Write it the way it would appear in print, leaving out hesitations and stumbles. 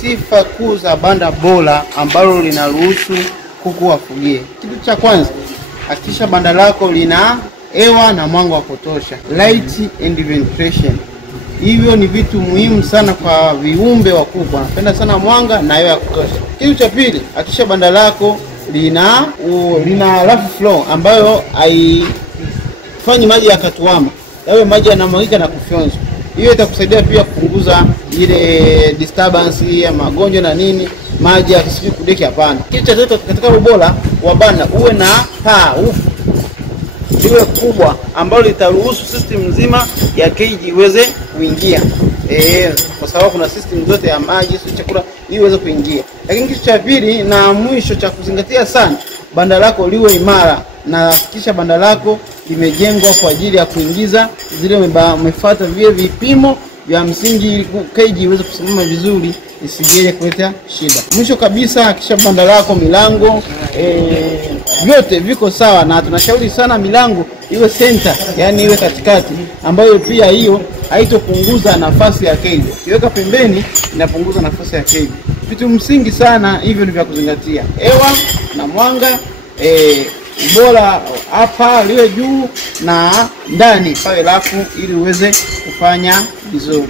sifa kuu za banda bora ambalo linaruhusu kuku wafugie. Kitu cha kwanza, hakikisha banda lako lina hewa na mwanga wa kutosha, light and ventilation. Hivyo ni vitu muhimu sana kwa viumbe wa kuku, wanapenda sana mwanga na hewa ya kutosha. Kitu cha pili, hakikisha banda lako lina rough flow ambayo haifanyi maji yakatuama, yawe maji yanamwagika na kufyonzwa. Hiyo itakusaidia pia kupunguza ile disturbance ya magonjwa na nini, maji yakisije kudeki. Hapana. Kitu cha tatu, katika ubora wa banda uwe na paa liwe kubwa ambalo litaruhusu system nzima ya cage iweze kuingia. Kwa sababu kuna system zote ya maji, chakula iweze kuingia. Lakini kitu cha pili na mwisho cha kuzingatia sana, banda lako liwe imara, na hakikisha banda lako limejengwa kwa ajili ya kuingiza zile umefuata vile vipimo vya msingi, cage iweze kusimama vizuri, isije kuleta shida. Mwisho kabisa, hakikisha banda lako milango vyote viko sawa, na tunashauri sana milango iwe center, yani iwe katikati, ambayo pia hiyo haitopunguza nafasi ya cage. Ukiweka pembeni inapunguza nafasi ya cage. Vitu msingi sana hivyo ni vya kuzingatia: hewa na mwanga, ubora hapa liwe juu na ndani pawe rafu, ili uweze kufanya vizuri.